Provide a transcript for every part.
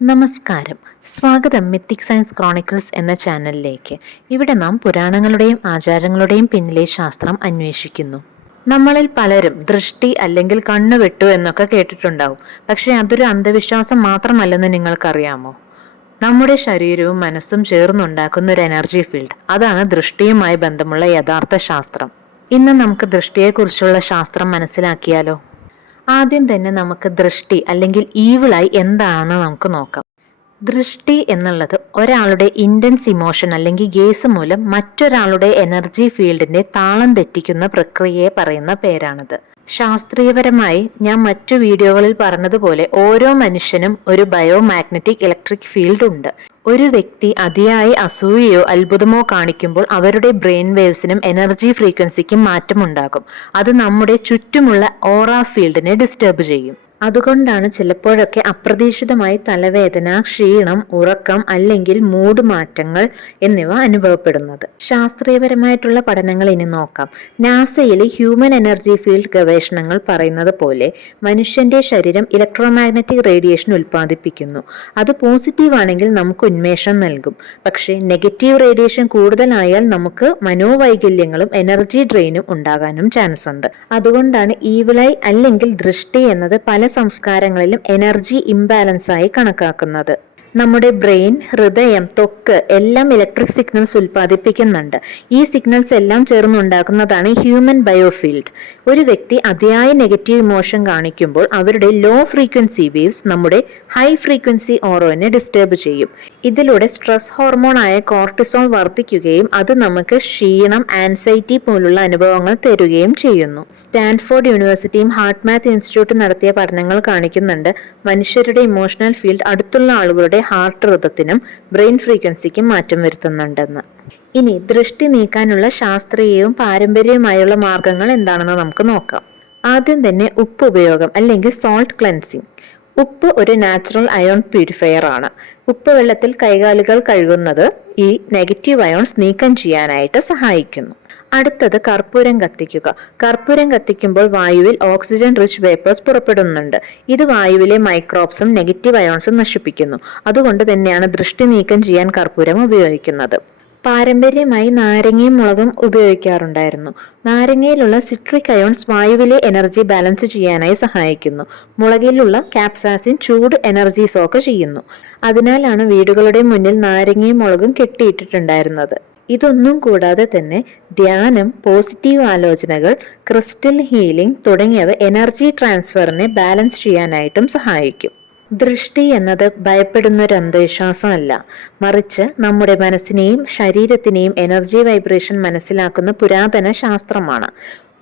നമസ്കാരം. സ്വാഗതം mythic science chronicles എന്ന ചാനലിലേക്ക്. ഇവിടെ നാം പുരാണങ്ങളുടെയും ആചാരങ്ങളുടെയും പിന്നിലെ ശാസ്ത്രം അന്വേഷിക്കുന്നു. നമ്മളിൽ പലരും ദൃഷ്ടി അല്ലെങ്കിൽ കണ്ണു വെട്ടു എന്നൊക്കെ കേട്ടിട്ടുണ്ടാവും. പക്ഷെ അതൊരു അന്ധവിശ്വാസം മാത്രമല്ലെന്ന് നിങ്ങൾക്കറിയാമോ? നമ്മുടെ ശരീരവും മനസ്സും ചേർന്നുണ്ടാക്കുന്ന ഒരു എനർജി ഫീൽഡ്, അതാണ് ദൃഷ്ടിയുമായി ബന്ധമുള്ള യഥാർത്ഥ ശാസ്ത്രം. ഇന്ന് നമുക്ക് ദൃഷ്ടിയെക്കുറിച്ചുള്ള ശാസ്ത്രം മനസ്സിലാക്കിയാലോ? ആദ്യം തന്നെ നമുക്ക് ദൃഷ്ടി അല്ലെങ്കിൽ ഈവിളായി എന്താണെന്ന് നമുക്ക് നോക്കാം. ദൃഷ്ടി എന്നുള്ളത് ഒരാളുടെ ഇൻറ്റൻസ് ഇമോഷൻ അല്ലെങ്കിൽ ഗേസ് മൂലം മറ്റൊരാളുടെ എനർജി ഫീൽഡിന്റെ താളം തെറ്റിക്കുന്ന പ്രക്രിയയെ പറയുന്ന പേരാണിത്. ശാസ്ത്രീയപരമായി ഞാൻ മറ്റു വീഡിയോകളിൽ പറഞ്ഞതുപോലെ ഓരോ മനുഷ്യനും ഒരു ബയോമാഗ്നറ്റിക് ഇലക്ട്രിക് ഫീൽഡ് ഉണ്ട്. ഒരു വ്യക്തി അതിയായി അസൂയയോ അത്ഭുതമോ കാണിക്കുമ്പോൾ അവരുടെ ബ്രെയിൻ വേവ്സിനും എനർജി ഫ്രീക്വൻസിക്കും മാറ്റമുണ്ടാകും. അത് നമ്മുടെ ചുറ്റുമുള്ള ഓറ ഫീൽഡിനെ ഡിസ്റ്റർബ് ചെയ്യും. അതുകൊണ്ടാണ് ചിലപ്പോഴൊക്കെ അപ്രതീക്ഷിതമായി തലവേദന, ക്ഷീണം, ഉറക്കം അല്ലെങ്കിൽ മൂഡ് മാറ്റങ്ങൾ എന്നിവ അനുഭവപ്പെടുന്നത്. ശാസ്ത്രീയപരമായിട്ടുള്ള പഠനങ്ങൾ ഇനി നോക്കാം. നാസയിലെ ഹ്യൂമൻ എനർജി ഫീൽഡ് ഗവേഷണങ്ങൾ പറയുന്നത് പോലെ മനുഷ്യന്റെ ശരീരം ഇലക്ട്രോമാഗ്നറ്റിക് റേഡിയേഷൻ ഉൽപ്പാദിപ്പിക്കുന്നു. അത് പോസിറ്റീവ് ആണെങ്കിൽ നമുക്ക് ഉന്മേഷം നൽകും. പക്ഷേ നെഗറ്റീവ് റേഡിയേഷൻ കൂടുതലായാൽ നമുക്ക് മനോവൈകല്യങ്ങളും എനർജി ഡ്രെയിനും ഉണ്ടാകാനും ചാൻസ് ഉണ്ട്. അതുകൊണ്ടാണ് ഈവിളൈ അല്ലെങ്കിൽ ദൃഷ്ടി എന്നത് പല സംസ്കാരങ്ങളിലും എനർജി ഇംബാലൻസ് ആയി കണക്കാക്കുന്നത്. നമ്മുടെ ബ്രെയിൻ, ഹൃദയം, ത്വക്ക് എല്ലാം ഇലക്ട്രിക് സിഗ്നൽസ് ഉൽപ്പാദിപ്പിക്കുന്നുണ്ട്. ഈ സിഗ്നൽസ് എല്ലാം ചേർന്നുണ്ടാക്കുന്നതാണ് ഹ്യൂമൻ ബയോഫീൽഡ്. ഒരു വ്യക്തി അതിയായ നെഗറ്റീവ് ഇമോഷൻ കാണിക്കുമ്പോൾ അവരുടെ ലോ ഫ്രീക്വൻസി വേവ്സ് നമ്മുടെ ഹൈ ഫ്രീക്വൻസി ഓറോനെ ഡിസ്റ്റർബ് ചെയ്യും. ഇതിലൂടെ സ്ട്രെസ് ഹോർമോൺ ആയ കോർട്ടിസോൾ വർദ്ധിക്കുകയും അത് നമുക്ക് ക്ഷീണം, ആൻസൈറ്റി പോലുള്ള അനുഭവങ്ങൾ തരുകയും ചെയ്യുന്നു. സ്റ്റാൻഫോർഡ് യൂണിവേഴ്സിറ്റിയും ഹാർട്ട് മാത്ത് ഇൻസ്റ്റിറ്റ്യൂട്ടും നടത്തിയ പഠനങ്ങൾ കാണിക്കുന്നുണ്ട് മനുഷ്യരുടെ ഇമോഷണൽ ഫീൽഡ് അടുത്തുള്ള ആളുകളുടെ ഹാർട്ട് റിതത്തിനും ബ്രെയിൻ ഫ്രീക്വൻസിക്കും മാറ്റം വരുത്തുന്നുണ്ടെന്ന്. ഇനി ദൃഷ്ടി നീക്കാനുള്ള ശാസ്ത്രീയവും പാരമ്പര്യവുമായുള്ള മാർഗങ്ങൾ എന്താണെന്ന് നമുക്ക് നോക്കാം. ആദ്യം തന്നെ ഉപ്പ് ഉപയോഗം അല്ലെങ്കിൽ സോൾട്ട് ക്ലെൻസിങ്. ഉപ്പ് ഒരു നാച്ചുറൽ അയോൺ പ്യൂരിഫയർ ആണ്. ഉപ്പ് വെള്ളത്തിൽ കൈകാലുകൾ കഴുകുന്നത് ഈ നെഗറ്റീവ് അയോൺസ് നീക്കം ചെയ്യാനായിട്ട് സഹായിക്കുന്നു. അടുത്തത് കർപ്പൂരം കത്തിക്കുക. കർപ്പൂരം കത്തിക്കുമ്പോൾ വായുവിൽ ഓക്സിജൻ റിച്ച് വേപ്പേഴ്സ് പുറപ്പെടുന്നുണ്ട്. ഇത് വായുവിലെ മൈക്രോബ്സും നെഗറ്റീവ് അയോൺസും നശിപ്പിക്കുന്നു. അതുകൊണ്ട് തന്നെയാണ് ദൃഷ്ടി നീക്കം ചെയ്യാൻ കർപ്പൂരം ഉപയോഗിക്കുന്നത്. പാരമ്പര്യമായി നാരങ്ങയും മുളകും ഉപയോഗിക്കാറുണ്ടായിരുന്നു. നാരങ്ങയിലുള്ള സിട്രിക് അയോൺസ് വായുവിലെ എനർജി ബാലൻസ് ചെയ്യാനായി സഹായിക്കുന്നു. മുളകിലുള്ള കാപ്സാസിൻ ചൂട് എനർജി സോക്ക് ചെയ്യുന്നു. അതിനാലാണ് വീടുകളുടെ മുന്നിൽ നാരങ്ങയും മുളകും കെട്ടിയിട്ടിട്ടുണ്ടായിരുന്നത്. ഇതൊന്നും കൂടാതെ തന്നെ ധ്യാനം, പോസിറ്റീവ് ആലോചനകൾ, ക്രിസ്റ്റൽ ഹീലിംഗ് തുടങ്ങിയവ എനർജി ട്രാൻസ്ഫറിനെ ബാലൻസ് ചെയ്യാനായിട്ടും സഹായിക്കും. ദൃഷ്ടി എന്നത് ഭയപ്പെടുന്ന ഒരു അന്ധവിശ്വാസമല്ല, മറിച്ച് നമ്മുടെ മനസ്സിനെയും ശരീരത്തിനെയും എനർജി വൈബ്രേഷൻ മനസ്സിലാക്കുന്ന പുരാതന ശാസ്ത്രമാണ്.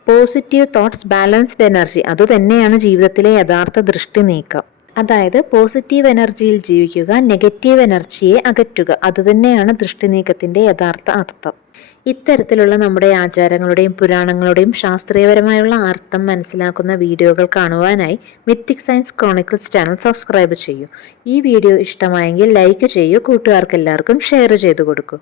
പോസിറ്റീവ് തോട്ട്സ്, ബാലൻസ്ഡ് എനർജി, അതുതന്നെയാണ് ജീവിതത്തിലെ യഥാർത്ഥ ദൃഷ്ടി നീക്കം. അതായത് പോസിറ്റീവ് എനർജിയിൽ ജീവിക്കുക, നെഗറ്റീവ് എനർജിയെ അകറ്റുക. അതുതന്നെയാണ് ദൃഷ്ടി നീക്കത്തിന്റെ യഥാർത്ഥ അർത്ഥം. ഇത്തരത്തിലുള്ള നമ്മുടെ ആചാരങ്ങളുടെയും പുരാണങ്ങളുടെയും ശാസ്ത്രീയപരമായുള്ള അർത്ഥം മനസ്സിലാക്കുന്ന വീഡിയോകൾ കാണുവാനായി mythic science chronicles channel subscribe ചെയ്യൂ. ഈ വീഡിയോ ഇഷ്ടമായെങ്കിൽ ലൈക്ക് ചെയ്യൂ, കൂട്ടുകാർക്ക് എല്ലാവർക്കും ഷെയർ ചെയ്തു കൊടുക്കൂ.